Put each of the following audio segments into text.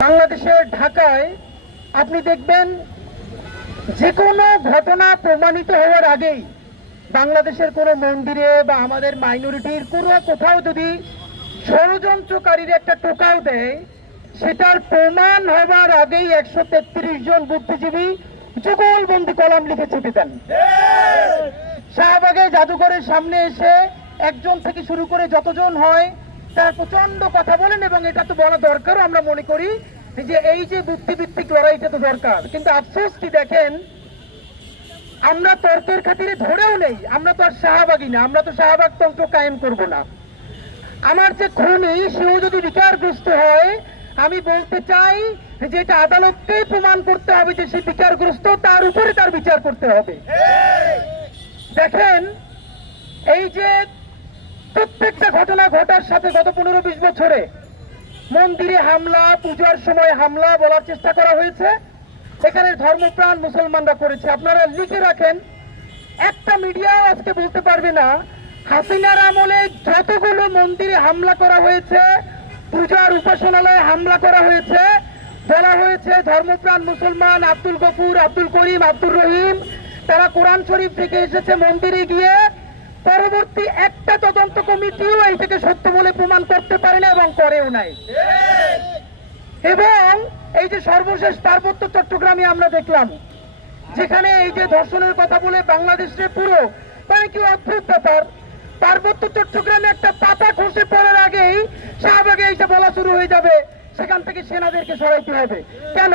বাংলাদেশের ঢাকায় আপনি দেখবেন যে কোনো ঘটনা প্রমাণিত হওয়ার আগেই বাংলাদেশের কোনো মন্দিরে বা আমাদের মাইনরিটির কোনো কোথাও যদি ষড়যন্ত্রকারীর একটা টোকাও দেয় সেটার প্রমাণ হবার আগেই একশো তেত্রিশ জন বুদ্ধিজীবী যুগলবন্দি কলাম লিখে ছুটে দেন। শাহবাগে জাদুঘরের সামনে এসে একজন থেকে শুরু করে যতজন হয় তার প্রচণ্ড কথা বলেন এবং এটা তো বলা দরকারও আমরা মনে করি যে এই যে বুদ্ধিভিত্তিক লড়াইটা তো দরকার। কিন্তু আফসোস কি দেখেন? আমরা তর্কের খাতিরে ধরেও নেই। আমরা তো আর শাহবাগী না আমরা তো শাহবাগ তন্ত্র কায়েম করব না। আমার যে খুনি সেও যদি বিচারগ্রস্ত হয় আমি বলতে চাই যে এটা আদালতকেই প্রমাণ করতে হবে যে সে বিচারগ্রস্ত তার উপরে তার বিচার করতে হবে। দেখেন এই যে প্রত্যেকটা ঘটনা ঘটার সাথে গত পনেরো বিশ বছরে মন্দিরে হামলা, পূজার সময় হামলা বলার চেষ্টা করা হয়েছে। এখানে ধর্মপ্রাণ মুসলমানরা করেছে। আপনারা লিখে রাখেন, একটা মিডিয়াও আজকে বলতে পারবে না, হাসিনার আমলে যতগুলো মন্দিরে হামলা করা হয়েছে, পূজার উপাসনালয়ে হামলা করা হয়েছে, বলা হয়েছে ধর্মপ্রাণ মুসলমান আব্দুল গফুর, আব্দুল করিম আব্দুল রহিম, তারা কোরআন শরীফ থেকে এসেছে মন্দিরে গিয়ে পরবর্তী একটা তদন্ত কমিটিও এইটাকে সত্য বলে প্রমাণ করতে পারে না এবং করেও নাই। এবং এই যে সর্বশেষ পার্বত্য চট্টগ্রামে আমরা দেখলাম, যেখানে এই যে ধর্ষণের কথা বলে বাংলাদেশের পুরো মানে কি অদ্ভুত ব্যাপার। পার্বত্য চট্টগ্রামে একটা পাতা খসে পড়ার আগেই শাহবাগে এসে বলা শুরু হয়ে যাবে, সেখান থেকে সেনাদেরকে সরাইতে হবে। কেন?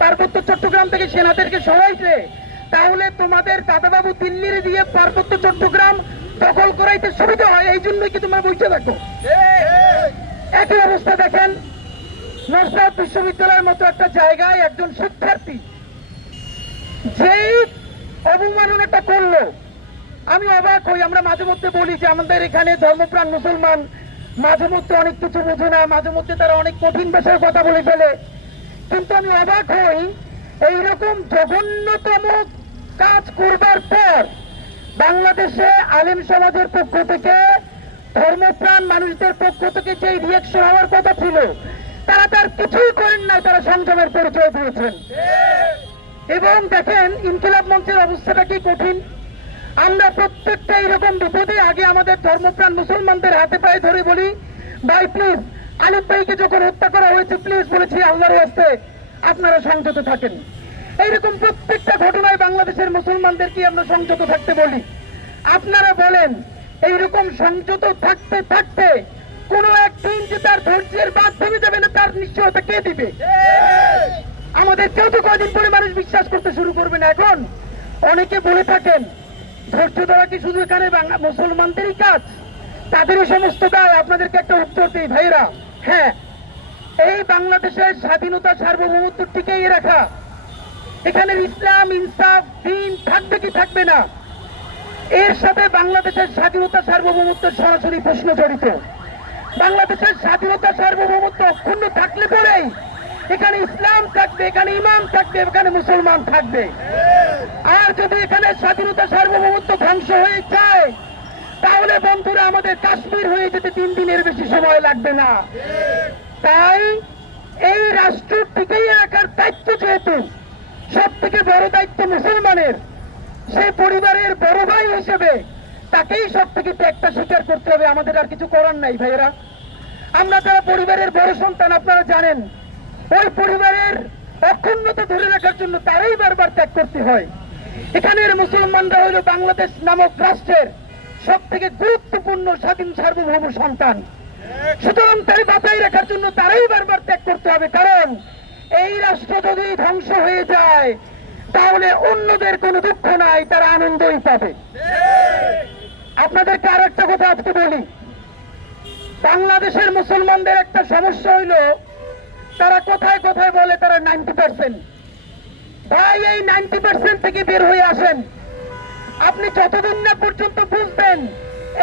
পার্বত্য চট্টগ্রাম থেকে সেনাদেরকে সরাইছে তাহলে তোমাদের দাদাবাবু দিল্লির দিয়ে পার্বত্য চট্টগ্রাম দখল করাইতে সুবিধা হয়, এই জন্যই কি তোমরা বসে থাকো? একই অবস্থা দেখেন নরসাদ বিশ্ববিদ্যালয়ের মতো একটা জায়গায় একজন শিক্ষার্থী, যেই অবমাননাটা করল। আমি অবাক হই, আমরা মাঝে মধ্যে বলি যে আমাদের এখানে ধর্মপ্রাণ মুসলমান, মাঝে মধ্যে অনেক কিছু বোঝে না, মাঝে মধ্যে তারা অনেক কঠিন ভাষায় কথা বলে ফেলে। কিন্তু আমি অবাক হই, এইরকম জঘন্যতম কাজ করবার পর বাংলাদেশে আলেম সমাজের পক্ষ থেকে, ধর্মপ্রাণ মানুষদের পক্ষ থেকে যে রিয়াকশন হওয়ার কথা ছিল, তারা তার কিছুই করেন না তারা সংযমের পরিচয় দিয়েছেন। এবং দেখেন, ইনকিলাব মঞ্চের অবস্থাটা কি কঠিন। আমরা প্রত্যেকটা এরকম বিপদে আগে আমাদের ধর্মপ্রাণ মুসলমানদের হাতে পায়ে ধরে বলি, ভাই প্লিজ আলিফ ভাইকে যখন হত্যা করা হয়েছে প্লিজ বলেছি, আল্লাহর হস্তে আপনারা সংযত থাকেন। এইরকম প্রত্যেকটা ঘটনায় বাংলাদেশের মুসলমানদেরকে আমরা সংযত থাকতে বলি? আপনারা বলেন, এইরকম সংযত থাকতে থাকতে কোনো একদিন যে তার ধৈর্যের বাদ যাবে না, তার নিশ্চয়তা কে দিবে? আমাদের কেউ তো কয়দিন পরে মানুষ বিশ্বাস করতে শুরু করবে না এখন। অনেকে বলে থাকেন, ধৈর্য ধরা কি শুধু এখানে মুসলমানদেরই কাজ? তাদেরই সমস্ত কাজ আপনাদেরকে একটা উত্তর দিই ভাইরা হ্যাঁ এই বাংলাদেশের স্বাধীনতা সার্বভৌমত্ব টিকিয়ে রাখা এখানে ইসলাম, ইনসাফ, দিন থাকবে কি থাকবে না? এর সাথে বাংলাদেশের স্বাধীনতা সার্বভৌমত্ব সরাসরি প্রশ্ন জড়িত। বাংলাদেশের স্বাধীনতা সার্বভৌমত্ব অক্ষুণ্ণ থাকলে পরেই এখানে ইসলাম থাকবে, এখানে ইমাম থাকবে, এখানে মুসলমান থাকবে। আর যদি এখানে স্বাধীনতা সার্বভৌমত্ব ধ্বংস হয়ে যায়, তাহলে বন্ধুরা আমাদের কাশ্মীর হয়ে যেতে তিন দিনের বেশি সময় লাগবে না। তাই এই রাষ্ট্র টিকেই রাখার দায়িত্ব যেহেতু সব থেকে বড় দায়িত্ব মুসলমানের, সে পরিবারের বড় ভাই হিসেবে তাকেই সব থেকে ত্যাগটা স্বীকার করতে হবে। আমাদের আর কিছু করার নাই ভাইয়েরা। আমরা যারা পরিবারের বড় সন্তান, আপনারা জানেন, ওই পরিবারের অক্ষুণ্ণতা ধরে রাখার জন্য তারাই বারবার ত্যাগ করতে হয়। এখানের মুসলমানরা হলো বাংলাদেশ নামক রাষ্ট্রের সব থেকে গুরুত্বপূর্ণ স্বাধীন সার্বভৌম সন্তান। সুতরাং তাই বাঁচাই রাখার জন্য তারাই বারবার ত্যাগ করতে হবে। কারণ এই রাষ্ট্র যদি ধ্বংস হয়ে যায়, তাহলে অন্যদের কোনো দুঃখ নাই, তারা আনন্দই পাবে। আপনাদেরকে আর একটা কথা আজকে বলি। বাংলাদেশের মুসলমানদের একটা সমস্যা হইল, তারা কোথায় কোথায় বলে তারা নাইনটি পার্সেন্ট। ভাই, এই নাইনটি পার্সেন্ট থেকে বের হয়ে আসেন। আপনি যতদিন না পর্যন্ত বুঝবেন,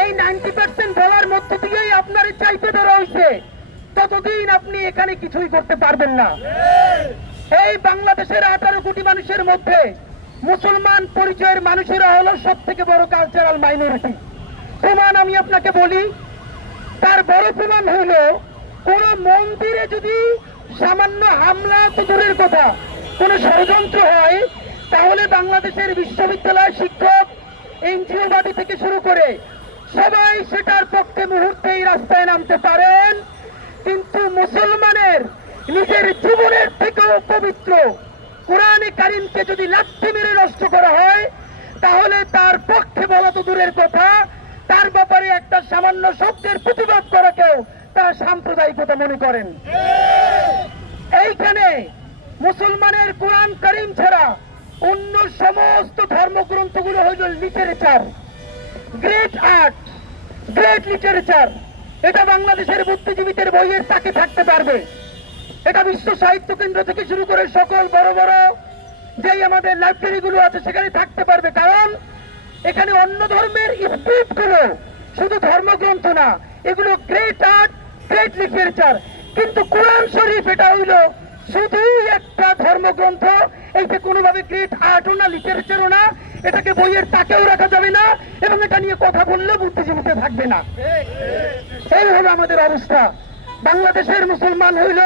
এই নাইনটি পার্সেন্ট বলার মধ্য দিয়েই আপনার চাইতে ধরা হয়েছে ততদিন আপনি এখানে কিছুই করতে পারবেন না। এই বাংলাদেশের আঠারো কোটি মানুষের মধ্যে মুসলমান পরিচয়ের মানুষেরা হলো সব থেকে বড় কালচারাল মাইনরিটি প্রমাণ আমি আপনাকে বলি, তার বড় প্রমাণ হইল কোন মন্দিরে যদি সামান্য হামলা তো কথা কোনো ষড়যন্ত্র হয়, তাহলে বাংলাদেশের বিশ্ববিদ্যালয় শিক্ষক এনজিওবাদী থেকে শুরু করে সবাই সেটার পক্ষে মুহূর্তেই রাস্তায় নামতে পারেন। কিন্তু মুসলমানের নিজের জীবনের থেকেও পবিত্র। কোরআনে কারিমকে যদি লাঠি মেরে নষ্ট করা হয়, তাহলে তার পক্ষে বলা তো দূরের কথা। তার ব্যাপারে একটা সামান্য শব্দের প্রতিবাদ করাকেও তারা সাম্প্রদায়িকতা মনে করেন। এইখানে মুসলমানের কোরআন করিম ছাড়া অন্য সমস্ত ধর্মগ্রন্থগুলো হইল literature. Great art, great literature. এটা বাংলাদেশের বুদ্ধিজীবীদের বইয়ের তাকে থাকতে পারবে। এটা বিশ্ব সাহিত্য কেন্দ্র থেকে শুরু করে সকল বড় বড় যেই আমাদের লাইব্রেরি গুলো আছে, সেখানে থাকতে পারবে। কারণ এখানে অন্য ধর্মের স্ক্রিপ্টগুলো শুধু ধর্মগ্রন্থ না, এগুলো গ্রেট আর্ট গ্রেট লিটারেচার কিন্তু কোরআন শরীফ এটা হইল শুধুই একটা ধর্মগ্রন্থ। এইটা কোনোভাবে গ্রেট আর্টও না লিটারেচারও না, এটাকে বইয়ের তাকেও রাখা যাবে না এবং এটা নিয়ে কথা বললেও বুদ্ধিজীবীতে থাকবে না। এই হলো আমাদের অবস্থা। বাংলাদেশের মুসলমান হইল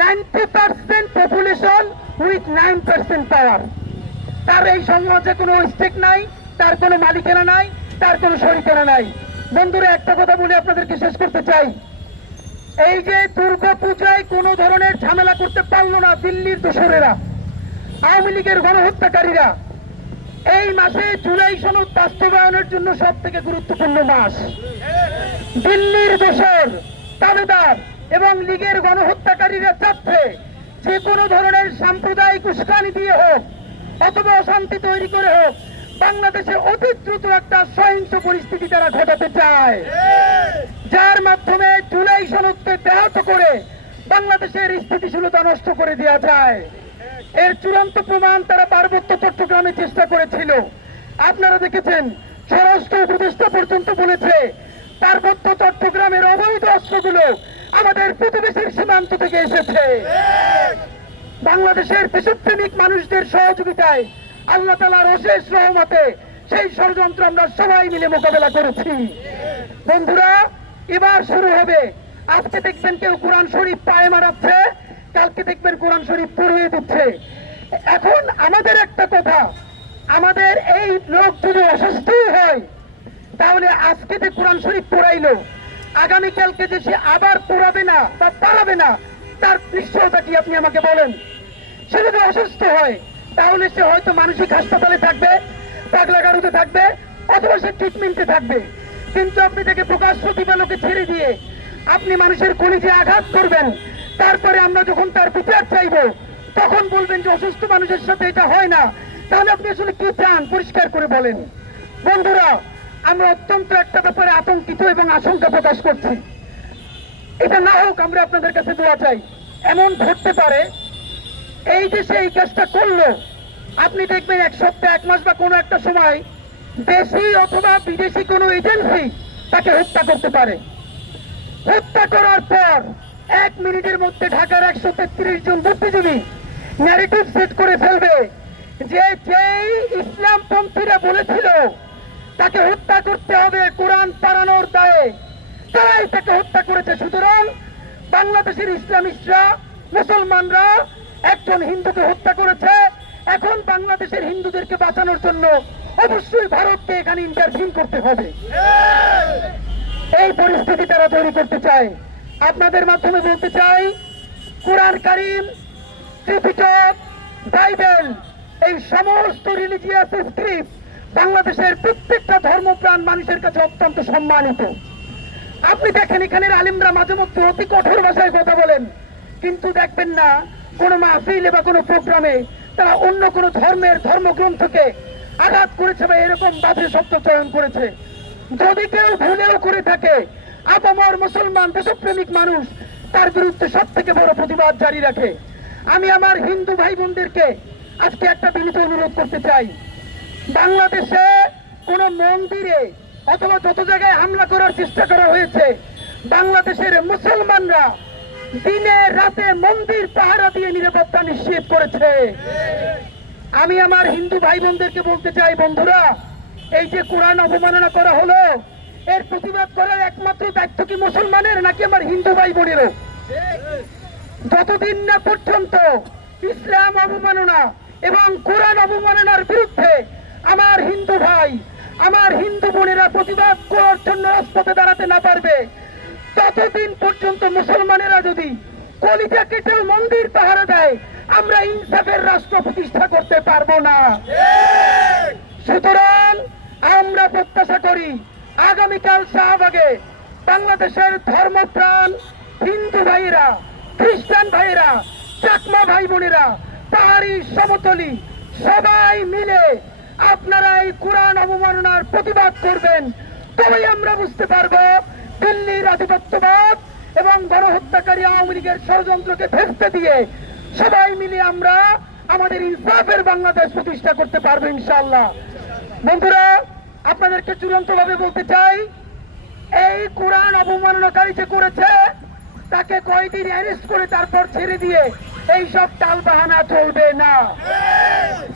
ninety percent population with nine percent power. তার এই সমাজে কোনো স্টেক নাই, তার কোনো মালিকানা নাই, তার কোনো শরিকানা নাই। বন্ধুরা, একটা কথা বলে আপনাদেরকে শেষ করতে চাই। এই যে দুর্গা পূজায় কোনো ধরনের ঝামেলা করতে পারল না দিল্লির দোসরেরা, আওয়ামী লীগের গণহত্যাকারীরা, এই মাসে জুলাই সনদ বাস্তবায়নের জন্য সব থেকে গুরুত্বপূর্ণ মাস। দিল্লির দোসর দাবেদার এবং লীগের গণহত্যাকারীরা চাচ্ছে যে কোনো ধরনের সাম্প্রদায়িক উস্কানি দিয়ে হোক, অথবা অশান্তি তৈরি করে হোক, বাংলাদেশে অতি দ্রুত একটা সহিংস পরিস্থিতি তারা ঘটাতে চায়। যার মাধ্যমে জুলাই সনদকে ব্যাহত করে বাংলাদেশের স্থিতিশীলতা নষ্ট করে দেওয়া যায়। এর চূড়ান্ত প্রমাণ তারা পার্বত্য চট্টগ্রামে চেষ্টা করেছিল। আপনারা দেখেছেন, স্বরাষ্ট্র উপদেষ্টা পর্যন্ত বলেছে, পার্বত্য চট্টগ্রামের অবৈধ অস্ত্রগুলো আমাদের প্রতিবেশীর সীমান্ত থেকে এসেছে। বাংলাদেশের দেশপ্রেমিক মানুষদের সহযোগিতায় আল্লাহ তালার অশেষ রহমতে সেই ষড়যন্ত্র আমরা সবাই মিলে মোকাবেলা করেছি। বন্ধুরা, এবার শুরু হবে। আজকে দেখবেন কেউ কোরআন শরীফ পায়ে মারাচ্ছে, কালকে দেখবেন কোরআন শরীফ পড়িয়ে দিচ্ছে। এখন আমাদের একটা কথা, আমাদের এই লোক যদি অসুস্থ হয়, তাহলে আজকে যে কোরআন শরীফ পড়াইলো আগামীকালকে যে সে আবার পড়াবে না বা পারাবে না, তার নিশ্চয়তা কি আপনি আমাকে বলেন? সে যদি অসুস্থ হয়, তাহলে সে হয়তো মানসিক হাসপাতালে থাকবে পাগলাগারুতে থাকবে, অথবা সে ট্রিটমেন্টে থাকবে। কিন্তু আপনি তাকে প্রকাশ্য দিবালোকে ছেড়ে দিয়ে আপনি মানুষের কলিজে আঘাত করবেন, তারপরে আমরা যখন তার বিচার চাইব, তখন বলবেন যে অসুস্থ মানুষের সাথে এটা হয় না। তাহলে আপনি আসলে কি চান? পরিষ্কার করে বলেন। বন্ধুরা আমরা অত্যন্ত একটা ব্যাপারে আতঙ্কিত এবং আশঙ্কা প্রকাশ করছি। এটা না হোক আমরা আপনাদের কাছে দোয়া চাই। এমন ঘটতে পারে, এই সে এই কাজটা করল, আপনি দেখবেন এক সপ্তাহ, এক মাস বা কোনো একটা সময় দেশি অথবা বিদেশি কোনো এজেন্সি তাকে হত্যা করতে পারে। হত্যা করার পর এক মিনিটের মধ্যে ঢাকার একশো তেত্রিশ জন বুদ্ধিজীবী ন্যারেটিভ সেট করে ফেলবে যে যেই ইসলামপন্থীরা বলেছিল তাকে হত্যা করতে হবে কোরআন পারানোর দায়ে। তারাই তাকে হত্যা করেছে। সুতরাং বাংলাদেশের ইসলামিস্টরা মুসলমানরা একজন হিন্দুকে হত্যা করেছে। এখন বাংলাদেশের হিন্দুদেরকে বাঁচানোর জন্য অবশ্যই ভারতকে এখানে ইন্টারভিউ করতে হবে। এই পরিস্থিতি তারা তৈরি করতে চায়। আপনাদের মাধ্যমে বলতে চাই, কোরআন কারিম, ত্রিপিটক, বাইবেল, এই সমস্ত রিলিজিয়াস স্ক্রিপ্ট বাংলাদেশের প্রত্যেকটা ধর্মপ্রাণ মানুষের কাছে অত্যন্ত সম্মানিত। আপনি দেখেন, এখানের আলিমরা মাঝে মধ্যে অতি কঠোর ভাষায় কথা বলেন, কিন্তু দেখবেন না, কোনো মাহফিলে বা কোনো প্রোগ্রামে তারা অন্য কোনো ধর্মের ধর্মগ্রন্থকে আঘাত করেছে বা এরকম বাজে শব্দ চয়ন করেছে। যদি কেউ ভুলেও করে থাকে, আপামর মুসলমান, দেশপ্রেমিক মানুষ, তার বিরুদ্ধে সব থেকে বড় প্রতিবাদ জারি রাখে। আমি আমার হিন্দু ভাই বোনদেরকে আজকে একটা বিনীত অনুরোধ করতে চাই। বাংলাদেশে কোন মন্দিরে অথবা যত জায়গায় হামলা করার চেষ্টা করা হয়েছে, বাংলাদেশের মুসলমানরা দিনে রাতে মন্দির পাহারা দিয়ে নিরাপত্তা নিশ্চিত করেছে। আমি আমার হিন্দু ভাই বোনদেরকে বলতে চাই, বন্ধুরা, এই যে কোরআন অবমাননা করা হলো, এর প্রতিবাদ করার একমাত্র দায়িত্ব কি মুসলমানের নাকি আমার হিন্দু ভাই বোনেরও যতদিন না পর্যন্ত ইসলাম অবমাননা এবং কোরআন অবমাননার বিরুদ্ধে আমার হিন্দু ভাই, আমার হিন্দু বোনেরা প্রতিবাদ করার জন্য রাজপথে দাঁড়াতে না পারবে। ততদিন পর্যন্ত মুসলমানেরা যদি মন্দির পাহারা দেয়, আমরা ইনসাফের রাষ্ট্র প্রতিষ্ঠা করতে পারব না। সুতরাং আমরা প্রত্যাশা করি, আগামীকাল শাহবাগে বাংলাদেশের ধর্মপ্রাণ হিন্দু ভাইরা খ্রিস্টান ভাইয়েরা, চাকমা ভাই বোনেরা, পাহাড়ি সমতলি সবাই মিলে আপনারা এই কোরআন অবমাননার প্রতিবাদ করবেন, তবেই আমরা বুঝতে পারব দিল্লির আধিপত্যবাদ এবং গণহত্যাকারী আওয়ামী লীগের ষড়যন্ত্রকে ভেস্তে দিয়ে সবাই মিলে আমরা আমাদের ইনসাফের বাংলাদেশ প্রতিষ্ঠা করতে পারব ইনশাআল্লাহ। বন্ধুরা, আপনাদেরকে চূড়ান্ত ভাবে বলতে চাই, এই কোরআন অবমাননাকারী যে করেছে, তাকে কয়দিন অ্যারেস্ট করে তারপর ছেড়ে দিয়ে এই সব টাল বাহানা চলবে না।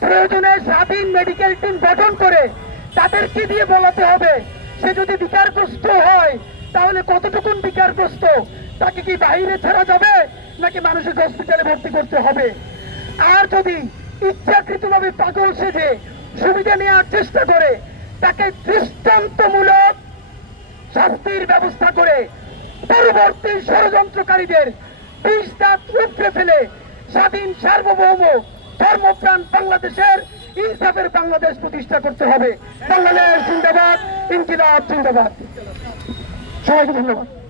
প্রয়োজনে স্বাধীন মেডিকেল টিম গঠন করে তাদেরকে দিয়ে বলাতে হবে। সে যদি বিকারগ্রস্ত হয়, তাহলে কতটুকুন বিকারগ্রস্ত তাকে কি বাইরে ছাড়া যাবে, নাকি মানুষের হসপিটালে ভর্তি করতে হবে? আর যদি ইচ্ছাকৃতভাবে পাগল সেজে সুবিধা নেওয়ার চেষ্টা করে, তাকে দৃষ্টান্তমূলক শাস্তির ব্যবস্থা করে পরবর্তী ষড়যন্ত্রকারীদের বিষ দাঁত উপড়ে ফেলে স্বাধীন সার্বভৌম ধর্মপ্রাণ বাংলাদেশের ইনসাফের বাংলাদেশ প্রতিষ্ঠা করতে হবে। বাংলাদেশ জিন্দাবাদ, ইনকিলাব জিন্দাবাদ। সবাইকে ধন্যবাদ।